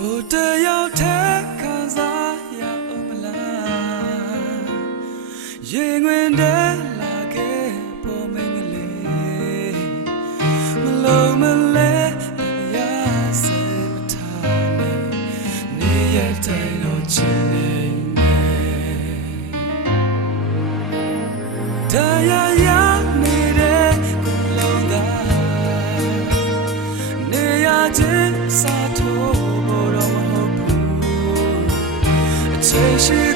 ကိုတယောက်ထဲခံစားရအောင်မလားရေငွင်တဲ့လာခဲ့ပေါ်မင်းကလေးမလုံးမလဲရစေမထားနဲ့နေရတဲ့တော့ချင်နေမယ်တရား 谁是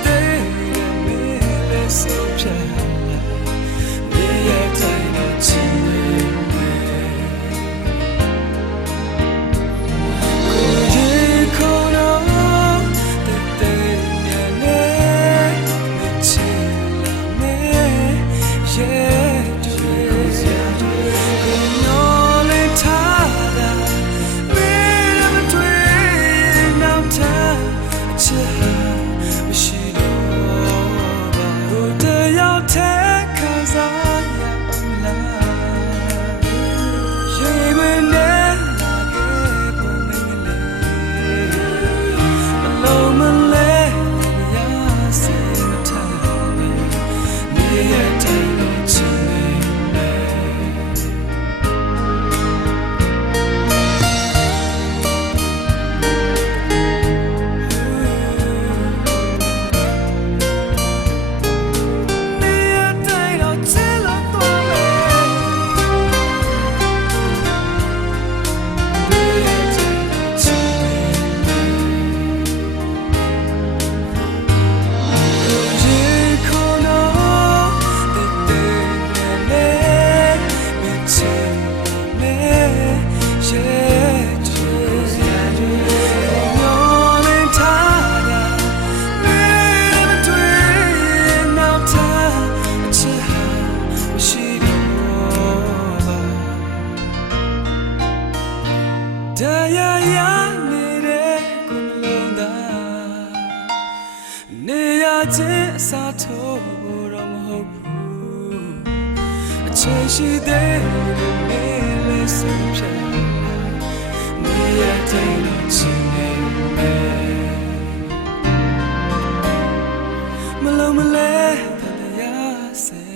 ချင်းအစာထိုးတော့မဟုတ်ဘူးအချိန်ရှိသေးတယ်နေလဲဆုံးဖြတ်နေရတဲ့လို့ချင်နေမယ်မလုံးမလဲတရားဆယ်